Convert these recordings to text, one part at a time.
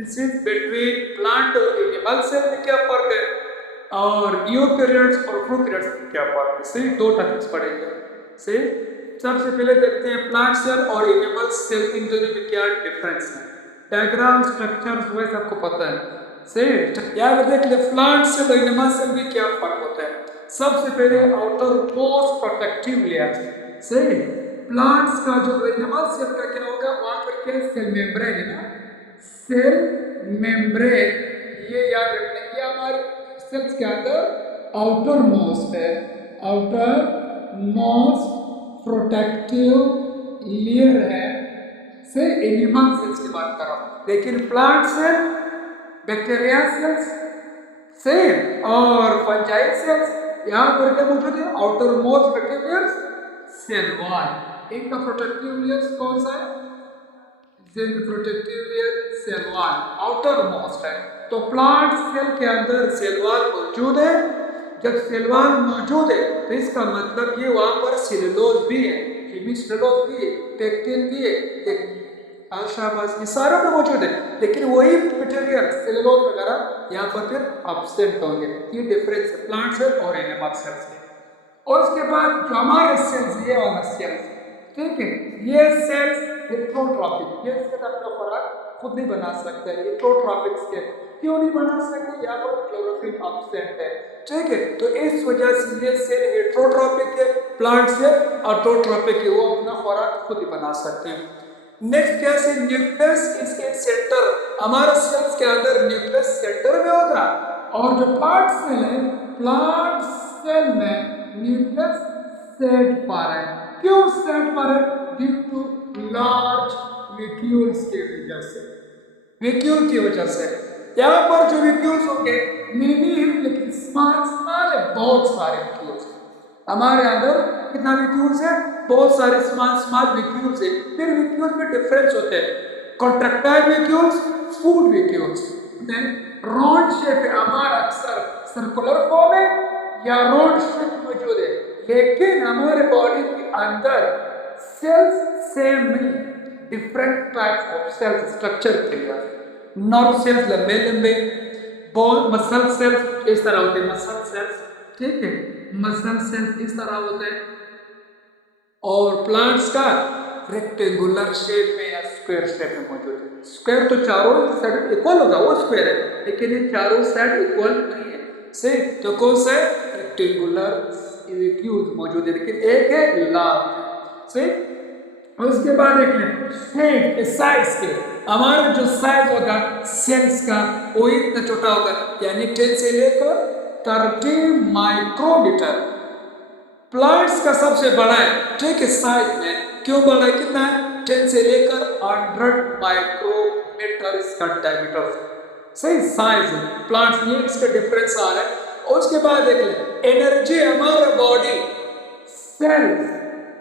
Between plant और animal cell में क्या फर्क है और यूकैरियोट्स और प्रोकैरियोट्स में क्या फर्क है। सही, दो टॉपिक्स पढ़ेंगे। सही, सबसे पहले देखते हैं प्लांट सेल और एनिमल सेल, इन दोनों में क्या डिफरेंस है। डायग्राम स्ट्रक्चर्स वैसे आपको पता है। सही, याद देख ले प्लांट सेल और एनिमल सेल में क्या फर्क होता है। सबसे पहले आउटर मोस्ट प्रोटेक्टिव लेयर। सही, प्लांट्स का जो एनिमल सेल का क्या होगा, वहां पर क्या सेल मेम्ब्रेन है ना, सेल मेम्ब्रेन, ये याद रखना, ये हमारे सेल्स के अंदर आउटर मोस्ट है, आउटर मोस्ट प्रोटेक्टिव लेयर है। से एनिमल सेल्स की बात कर रहा हूं, लेकिन plant cell, bacteria cells, cell और फंजाई सेल्स यहाँ पर क्या मौजूद है, outer most protective layers, cell wall. इनका प्रोटेक्टिव लेयर्स कौन सा है, protective layer cell wall outer most है। तो प्लांट सेल के अंदर सेल वॉल मौजूद है। जब सेल वॉल मौजूद है तो इसका मतलब ये वहां पर सेलुलोज भी है, हेमिसेलुलोज भी है, पेक्टिन भी है, शाबाश, ये सारा में मौजूद है, लेकिन वही मटेरियल सेलुलोज वगैरह यहाँ पर फिर एब्सेंट होंगे। ये डिफरेंस है प्लांट सेल और एनिमल सेल से। और उसके बाद जो हमारे सेल्स, ये वाला सेल्स, ठीक है, ये सेल्स हेट्रोट्रॉपिक, ये सेल अपना खुराक खुद नहीं बना सकते, हेट्रोट्रॉपिक सेल क्यों नहीं बना सकते, यहाँ पर क्लोरोफिल एब्सेंट है। ठीक है, तो इस वजह से ये सेल हेट्रोट्रॉपिक है, प्लांट सेल ऑटोट्रॉपिक है, वो अपना खुराक खुद ही बना सकते हैं। नेक्स्ट क्या है, न्यूक्लियस इसके सेंटर, हमारे सेल्स के अंदर न्यूक्लियस सेंटर में होगा, और जो प्लांट सेल है, प्लांट सेल में न्यूक्लियस सेट पर है। क्यों सेट पर है, ड्यू टू लार्ज वैक्यूल्स की वजह से, वैक्यूल की वजह से। यहाँ पर जो वैक्यूल्स होंगे मिनी है, लेकिन स्मॉल स्मॉल है, बहुत सारे वैक्यूल्स है हमारे अंदर। कितना वैक्यूल्स है, बहुत सारे स्मॉल स्मॉल वैक्यूल्स है। फिर वैक्यूल्स में डिफरेंस होते हैं, contractile vacuoles, food vacuoles. Round shape है हमारा, अक्सर सर्कुलर फॉर्म है या राउंड शेप मौजूद है, लेकिन हमारे बॉडी के अंदर सेल्स सेम नहीं, different types of cells structure के लिए। नर्व सेल्स लंबे लंबे, बोन मसल सेल्स इस तरह होते हैं, मसल सेल्स, ठीक है, मसल सेल्स इस तरह होते हैं, और प्लांट्स का रेक्टेंगुलर शेप में या स्क्वायर शेप में मौजूद है। स्क्वायर तो चारों साइड इक्वल होगा, वो स्क्वायर है, लेकिन ये चारों साइड इक्वल नहीं है। सही, तो कौन सा रेक्टेंगुलर वैक्यूल्स मौजूद है, लेकिन एक है लार्ज। सही, और उसके बाद एक शेप साइज के, हमारा जो साइज होगा सेल्स का वो इतना छोटा होगा, यानी 10 से लेकर 30 माइक्रोमीटर। प्लांट्स का सबसे बड़ा है, ठीक है, साइज में क्यों बड़ा है, कितना है, 10 से लेकर 100 माइक्रोमीटर इसका डायमीटर। सही, साइज प्लांट्स में इसका डिफरेंस आ रहा है। और उसके बाद देख ले, एनर्जी, हमारा बॉडी सेल्स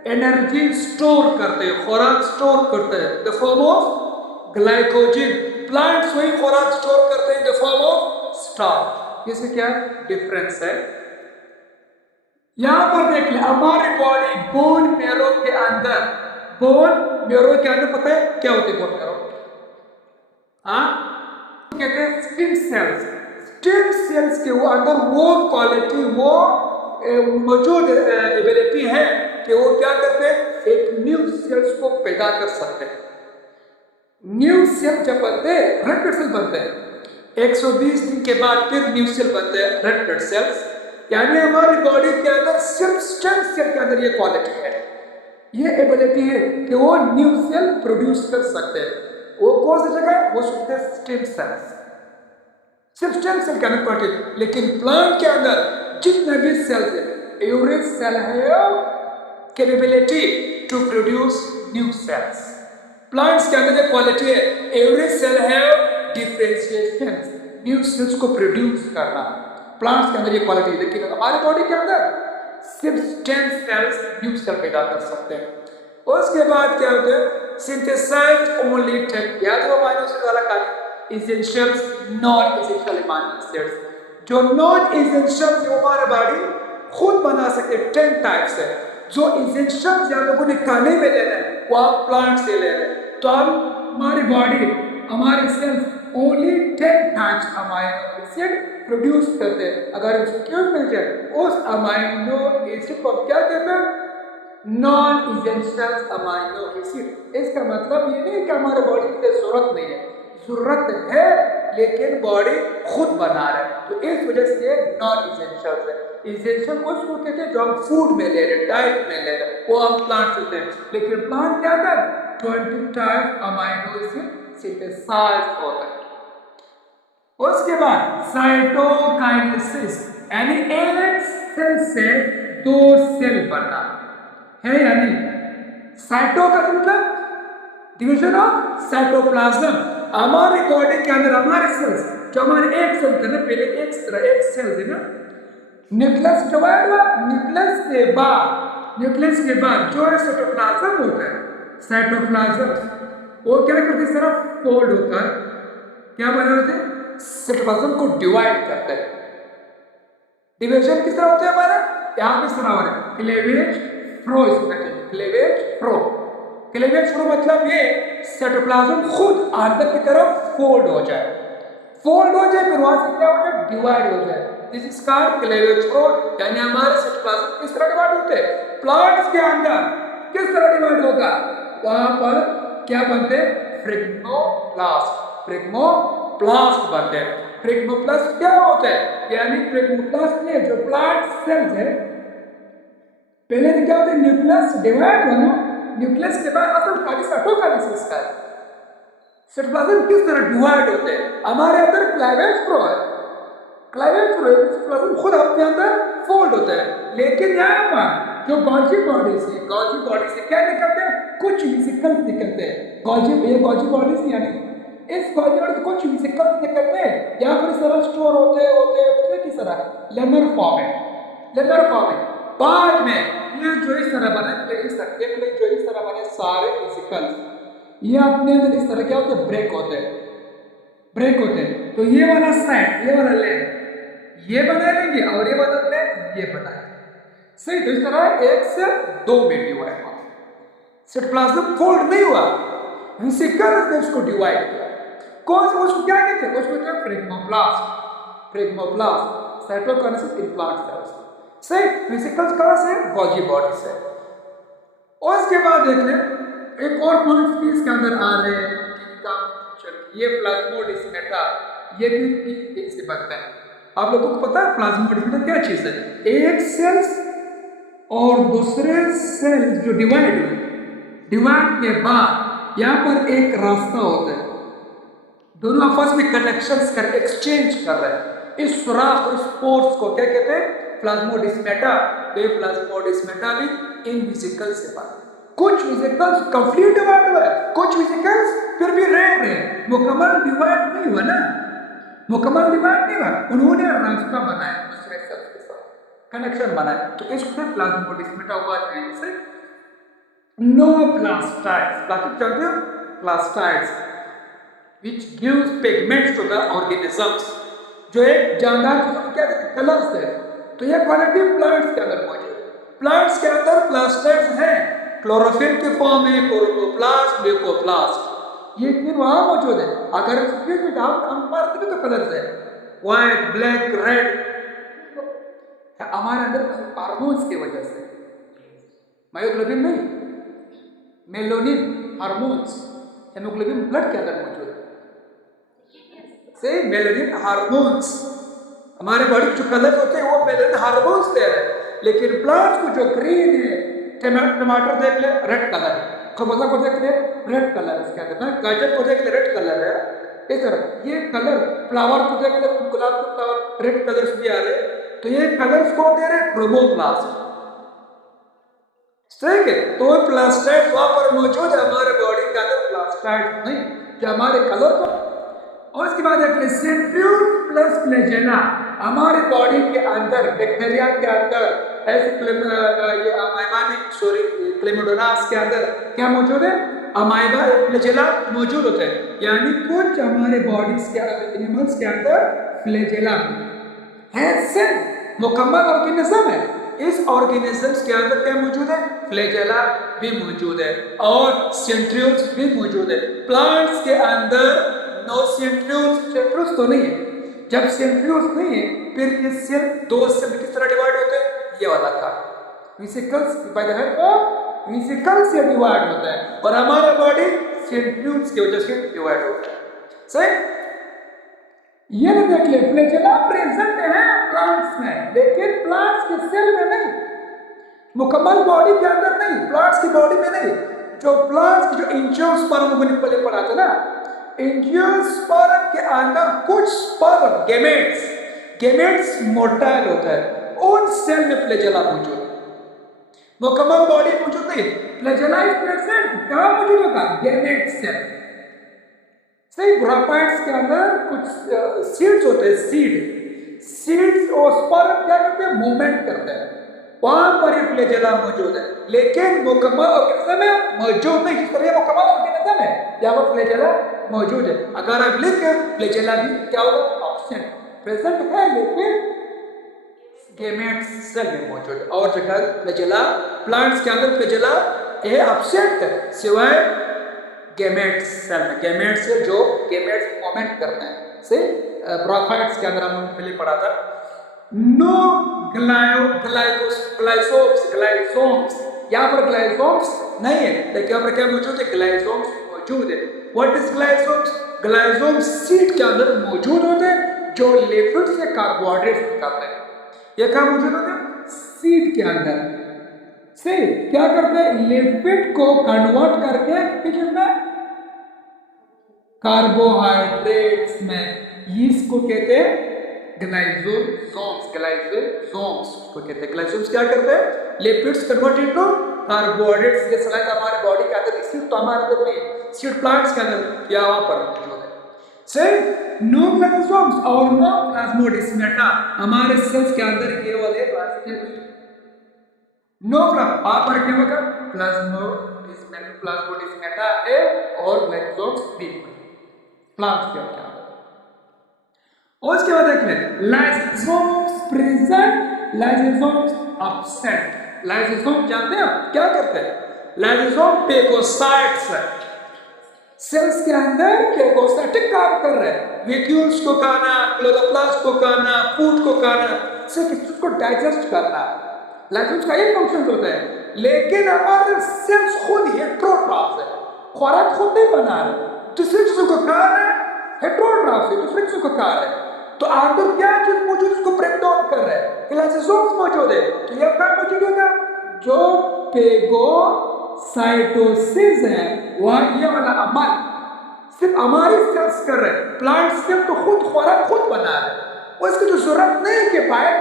एनर्जी स्टोर करते हैं, खुराक स्टोर करते हैं the form of glycogen. Plants वही खुराक स्टोर करते हैं द फॉर्म ऑफ स्टार्च। इसमें क्या डिफरेंस है, यहां पर देख ले, हमारी बॉडी बोन मेरो के अंदर, बोन मेरो के अंदर पता है क्या होते हैं बोन मेरो, हाँ, कहते हैं स्टेम सेल्स। स्टेम सेल्स के वो अंदर वो क्वालिटी, वो मौजूद एबिलिटी है कि वो क्या करते हैं, एक न्यू सेल्स को पैदा कर सकते हैं। न्यू सेल जब बनते हैं, रेड ब्लड सेल बनते हैं, 120 दिन के बाद फिर न्यू सेल बनते हैं, रेड ब्लड सेल्स। यानी हमारी बॉडी के अंदर सिर्फ स्टेम सेल के अंदर ये क्वालिटी है, ये एबिलिटी है कि वो न्यू सेल प्रोड्यूस कर सकते हैं। वो कौन सी जगह, वो सुनते हैं स्टेम सेल्स, सिर्फ स्टेम सेल के अंदर क्वालिटी। लेकिन प्लांट के अंदर जितने भी सेल्स है, एवरी सेल है capability to produce new cells. Plants के अंदर एक क्वालिटी है, एवरी सेल है डिफरेंशिएशन, न्यू सेल्स को प्रोड्यूस करना, प्लांट्स के अंदर ये क्वालिटी है। लेकिन हमारी बॉडी के अंदर सिर्फ स्टेम सेल्स न्यू सेल पैदा कर सकते हैं। और उसके बाद क्या होता है, सिंथेसाइज ओनली 10, याद हो अमीनो एसिड वाला कार्य, essentials, non essential amino acids. जो नॉन एसेंशियल्स हमारा बॉडी खुद बना सकते, 10 टाइप्स है। जो एसेंशियल्स या लोगों ने खाने में लेना है वो आप प्लांट से ले रहे हैं। तो हम हमारी बॉडी, हमारे सेल्स अमाइनो एसिड प्रोड्यूस करते हैं। अगर क्यों मिल जाए उस अमाइनो एसिड को क्या कहते हैं? Non essential amino acid. इसका मतलब ये नहीं कि हमारे बॉडी की जरूरत नहीं है, जरूरत है लेकिन बॉडी खुद बना रहे हैं, तो इस वजह से नॉन इसेंशियल है। इसेंशियल उसको कहते हैं जो हम फूड में ले रहे हैं, डाइट में ले रहे हैं, वो हम प्लांट से लेते हैं। लेकिन प्लांट क्या कर 20 टाइप अमाइनो एसिड सिंथेसाइज होता है। उसके बाद साइटोकाइनेसिस, यानी एक सेल से दो सेल बनना है, यानी साइटो का मतलब डिवीजन ऑफ साइटोप्लाज्म। हमारे बॉडी के अंदर हमारे सेल्स जो हमारे एक सेल थे ना, पहले एक सेल थे ना, न्यूक्लियस डिवाइड हुआ, न्यूक्लियस के बाद जो है साइटोप्लाज्म होता है, साइटोप्लाज्म वो क्या करते हैं, सिर्फ फोल्ड होकर क्या बना होते हैं, साइटोप्लाज्म को डिवाइड करते हैं। डिवीजन किस तरह होते हैं हमारा, यहाँ किस तरह हो रहा है, क्लेवेज फ्रो इसको कहते हैं, क्लेवेज फ्रो। क्लेवेज फ्रो मतलब ये साइटोप्लाज्म खुद अंदर की तरफ फोल्ड हो जाए, फिर वहां से क्या हो जाए, डिवाइड हो जाए। दिस इज कॉल्ड क्लेवेज फ्रो। यानी हमारे साइटोप्लाज्म किस तरह डिवाइड होते हैं, प्लांट्स के अंदर किस तरह डिवाइड होगा, वहां पर क्या बनते हैं, फ्रिग्मोप्लास्ट बनते हैं। फ्रिग्मोप्लास्ट क्या होता है, यानी फ्रिग्मोप्लास्ट में जो प्लांट सेल्स है, पहले तो क्या होता है, न्यूक्लियस डिवाइड होना, न्यूक्लियस के बाद असल कार्य साइटोकाइनेसिस का है। साइटोप्लाज्म किस तरह डिवाइड होते हैं, हमारे अंदर क्लेवेज फ्लो है, साइटोप्लाज्म खुद अपने अंदर फोल्ड होता है। लेकिन यहाँ पर जो गॉल्जी बॉडी से क्या निकलते हैं, कुछ वेसिकल्स निकलते हैं। गॉल्जी बॉडी से यानी इस गॉल्जी बॉडी से कुछ वेसिकल्स निकलते हैं, यहाँ पर इस तरह स्टोर होते किस तरह, लेमर फॉर्म है। बाद में ये जो इस तरह बने, जो इस तरह बने सारे वेसिकल्स, ये अपने अंदर इस तरह क्या होते हैं, ब्रेक होते हैं। तो ये वाला साइड, ये वाला लेंथ ये बना लेंगे और ये वाला लेंथ ये बना लेंगे, सही। तो इस तरह एक से दो में डिवाइड हुआ, साइटोप्लाज्म फोल्ड नहीं हुआ, वेसिकल्स ने उसको डिवाइड किया। उसको क्या कहते हैं, उसको कहते हैं फ्रिग्मोप्लास्ट, साइटोकाइनेसिस इन प्लांट सेल्स, सही। वेसिकल्स कहां से, गॉल्जी बॉडी से। और इसके बाद देख लें एक और पॉइंट्स भी इसके अंदर आ रहे हैं, ये प्लाज्मोडेस्माटा, ये भी एक से बनता है। आप लोगों को पता है प्लाज्मोडेस्माटा क्या चीज है, एक सेल्स और दूसरे सेल्स जो डिवाइड के बाद यहाँ पर एक रास्ता होता है, दोनों आपस में कनेक्शंस कर एक्सचेंज कर रहे हैं, इस सुराख और इस पोर्स को क्या कहते हैं, प्लाज्मोडेस्माटा। तो ये प्लाज्मोडेस्माटा भी इन वेसिकल्स से बना, कुछ वेसिकल्स कंप्लीट डिवाइड हुआ है, कुछ वेसिकल्स फिर भी रह रहे, मुकम्मल डिवाइड नहीं हुआ, उन्होंने रास्ता बनाया, दूसरे सेल्स के साथ कनेक्शन बनाया, तो इसको प्लाज्मोडेस्माटा हुआ है। No plastids which gives pigments to the organisms, जो एक जानदार चीजों को क्या कहते हैं, कलर्स है। तो ये क्वालिटी प्लांट्स के अंदर मौजूद है। प्लांट्स के अंदर प्लास्टाइड्स हैं, क्लोरोफिल के फॉर्म में क्लोरोप्लास्ट, ल्यूकोप्लास्ट, ये तीन वहां मौजूद है। अगर हम मारते भी तो कलर्स है, व्हाइट, ब्लैक, रेड, हमारे अंदर हार्मोन्स की वजह से, मायोग्लोबिन नहीं, मेलानिन हार्मोन्स, हेमोग्लोबिन ब्लड के अंदर मौजूद है, से मेलानिन हार्मोन्स, हमारे बॉडी के जो कलर होते हैं वो मेलानिन हार्मोन्स दे रहे हैं। लेकिन प्लांट्स को जो ग्रीन है, टमाटर देख ले रेड कलर है, खरबूजा को देख ले रेड कलर इसके अंदर ना, गाजर को देख ले रेड कलर है, इस तरह ये कलर, फ्लावर को देख ले, गुलाब के फ्लावर रेड कलर्स भी आ रहे हैं, तो ये कलर्स को दे रहे क्रोमोप्लास्ट, सही है। तो प्लास्टाइड वहां पर मौजूद है, हमारे बॉडी के अंदर प्लास्टाइड नहीं, जो हमारे कलर को। और इसके बाद सेंट्रियोल प्लस फ्लैजेला, हमारे बॉडी के अंदर बैक्टीरिया के अंदर ऐसे क्लेमिडोनास के अंदर क्या मौजूद है, अमाइबा फ्लैजेला मौजूद होते हैं, यानी कुछ हमारे बॉडीज के एनिमल्स के अंदर फ्लैजेला है, मुकम्मल ऑर्गेनिज्म है। इस ऑर्गेनिजम्स के अंदर क्या मौजूद है, फ्लैजेला भी मौजूद है और सेंट्रियोल्स भी मौजूद है। प्लांट्स के अंदर नो सेंट्रियोल्स तो नहीं है, जब सेंट्रियोल्स नहीं है फिर ये सेल दो सेल किस तरह डिवाइड होते हैं, ये वाला था vesicles by the help of vesicle से डिवाइड होता है, और हमारा बॉडी सेंट्रियोल्स की वजह से डिवाइड होता है। सही, ये ना देख ले, फ्लैजेला प्रेजेंट है प्लांट्स में, लेकिन प्लांट्स के सेल में नहीं, मुकम्मल बॉडी के अंदर नहीं, प्लांट्स की बॉडी में नहीं। जो प्लांट्स की जो एंजियोस्पर्म को पहले पढ़ा था ना, एंजियोस्पर्म के अंदर कुछ स्पर्म गेमेट्स, गेमेट्स मोटाइल होता है, उन सेल में फ्लैजेला मौजूद है, मुकम्मल बॉडी मौजूद नहीं। फ्लैजेला इज प्रेजेंट कहाँ मौजूद होगा, गेमेट सेल। सही, ब्रोफाइट्स के अंदर कुछ सीड्स होते हैं, सीड्स और स्पर्म क्या करते हैं, मूवमेंट करते हैं, वहां पर ये फ्लैजेला मौजूद है, लेकिन मुकम्मल ऑर्गेनिज्म में मौजूद नहीं। जिस तरह मुकम्मल ऑर्गेनिज्म है यहाँ पर फ्लैजेला मौजूद है। अगर आप लिखें फ्लैजेला भी क्या होगा, ऑब्सेंट, प्रेजेंट है लेकिन गेमेट सेल में मौजूद है। और जगह फ्लैजेला, प्लांट्स के अंदर फ्लैजेला है ऑब्सेंट है, सिवाय गेमेट सेल में, गेमेट सेल जो गेमेट्स मूवमेंट करते हैं। सही, ब्रोफाइट्स के अंदर हमने पहले पढ़ा था। नो ग्लाइसोम्स, यहाँ पर ग्लाइसोम्स नहीं है, लेकिन यहाँ पर क्या मौजूद है, ग्लाइसोम्स मौजूद है। व्हाट इज ग्लाइसोम्स, ग्लाइसोम्स सीड के अंदर मौजूद होते हैं जो लिपिड से कार्बोहाइड्रेट्स निकालते हैं। ये कहाँ मौजूद होते हैं, सीड के अंदर से क्या करते हैं, लिपिड को कन्वर्ट करके किस में, कार्बोहाइड्रेट्स में, इसको कहते हैं ग्लाइसोसोम्स, ग्लाइसोसोम्स को कहते हैं। ग्लाइसोसोम्स क्या करते हैं, लिपिड्स कन्वर्ट इनटू कार्बोहाइड्रेट्स। ये सलाह हमारे बॉडी के अंदर, सीड तो हमारे अंदर नहीं है, सीड प्लांट्स के अंदर या वहां पर मौजूद है। सही, नो ग्लाइसोसोम्स और नो प्लाज्मोडेस्माटा, हमारे सेल्स के अंदर केवल है नो वहां पर क्या होगा, प्लाज्मोडेस्माटा है और ग्लाइसोसोम्स भी प्लांट्स के अंदर। और उसके बाद देख लें lysosomes present, lysosomes absent. Lysosome जानते हैं आप क्या करते हैं, लाइसोसोम पेगोसाइट्स है, सेल्स के अंदर पेगोसाइटिक काम कर रहे हैं, वैक्यूल्स को खाना, क्लोरोप्लास्ट को खाना, फूड को खाना, सिर्फ इस चीज को डाइजेस्ट करना, लाइसोसोम्स का ये फंक्शन होता है। लेकिन हमारे सेल्स खुद हेटेरोट्रॉफ्स है, खुराक खुद नहीं बना रहे, दूसरी चीजों को खा रहे हैं, हेटेरोट्रॉफ्स है, दूसरी चीजों को खा रहे हैं, तो अंदर क्या चीज मौजूद, उसको ब्रेक डाउन कर रहे हैं, लाइसोसोम्स मौजूद है। तो ये क्या मौजूद होगा, जो पेगोसाइटोसिस है, वह ये वाला अमल सिर्फ हमारी सेल्स कर रहे हैं, प्लांट सेल तो खुद खुराक खुद बना रहे हैं, उसकी जो जरूरत नहीं है कि बाहर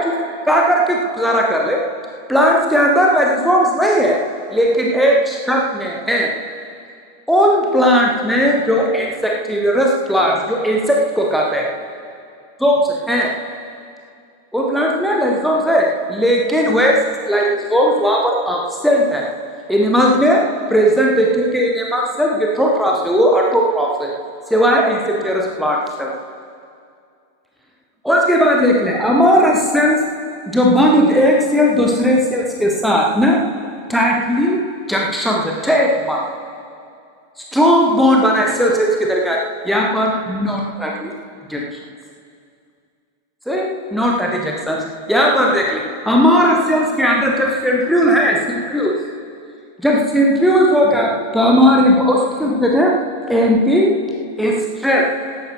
क्या करके गुजारा कर ले। प्लांट्स के अंदर लाइसोसोम्स नहीं है, लेकिन एक शर्त में है, उन प्लांट्स में जो इंसेक्टिविरस प्लांट्स, जो इंसेक्ट को खाते हैं, सोम्स हैं, उन प्लांट्स में लाइसोसोम्स है, लेकिन वह लाइसोसोम्स वहां पर एब्सेंट है। एनिमल्स में प्रेजेंट है, क्योंकि एनिमल्स सब हेटेरोट्रॉफ्स है, वो ऑटोट्रॉफ्स है, सिवाय इंसेक्टिविरस प्लांट्स है। उसके बाद देख ले हमारा सेल्स जो बंद होते, एक सेल दूसरे सेल्स के साथ ना टाइटली जंक्शन है, टाइट बॉन्ड, स्ट्रॉन्ग बॉन्ड बना है सेल्स के दरमियान, यहाँ पर not tightly junction, not tightly junction. यहाँ पर देख ले हमारे सेल्स के अंदर जब सेंट्रियोल है, सेंट्रियोल्स, जब सेंट्रियोल्स होगा तो हमारे उसको कहते हैं एम्पीस्ट्रेल,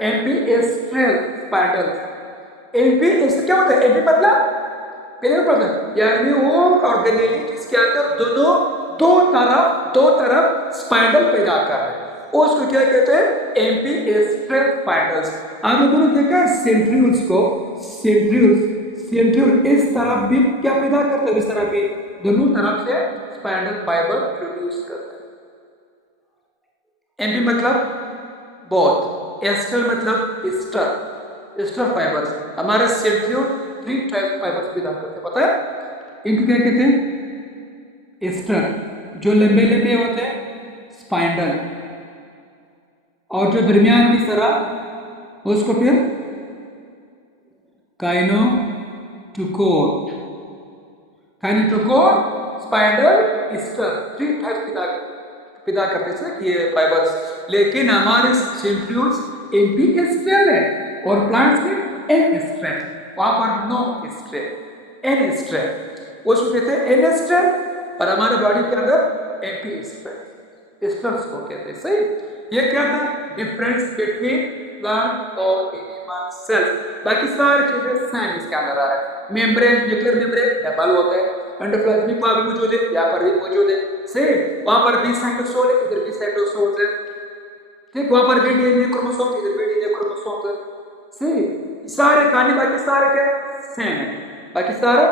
एम्पीस्ट्रेल स्पाइडल्स। एम्पी क्या होता है, एम्पी मतलब पहले पता है, यानी वो ऑर्गेनेली जिसके अंदर दो तरफ स्पाइडल पैदा कर रहे हैं, उसको क्या कहते हैं, एम्पीस्ट्रेल स्पाइडल्स। आप लोगों ने देखा सेंट्रियोल्स को, सेंट्रियोल इस तरफ भी क्या पैदा करते हैं, इस तरफ भी, दोनों तरफ से स्पाइडल फाइबर प्रोड्यूस करते हैं। एम्पी मतलब बोथ, एस्ट्रल मतलब स्टर फाइबर्स। हमारे सेंट्रियोल 3 टाइप फाइबर्स पैदा करते हैं, पता है, इनको क्या कहते हैं, स्टर, जो लंबे लंबे होते हैं, स्पाइंडल, और जो दरमियान में सरा उसको फिर काइनोटोकोर, स्पाइंडल, स्टर, 3 टाइप पैदा करते हैं ये फाइबर्स। लेकिन हमारे सेंट्रियोल्स एम्पीस्ट्रेल है और प्लांट्स के एन स्ट्रैंड, वहां पर नो स्ट्रैंड, एन स्ट्रैंड, उसको कहते हैं एन स्ट्रैंड, और हमारे बॉडी के अंदर एपी स्ट्रैंड, स्ट्रैंड्स को कहते हैं। सही, ये क्या था डिफरेंस बिटवीन प्लांट और एनिमल सेल। बाकी सारी चीजें सेम इसके अंदर आ रहा है। मेम्ब्रेन, न्यूक्लियर मेम्ब्रेन डबल होता है, एंडोप्लाज्मिक वहां भी मौजूद है, यहाँ पर भी मौजूद है। सेम वहां पर भी साइटोसोल है, इधर भी साइटोसोल है। ठीक, वहां पर भी डीएनए क्रोमोसोम, इधर भी डीएनए क्रोमोसोम है। सेम सारे कहानी, बाकी सारे क्या सेम है, बाकी सारा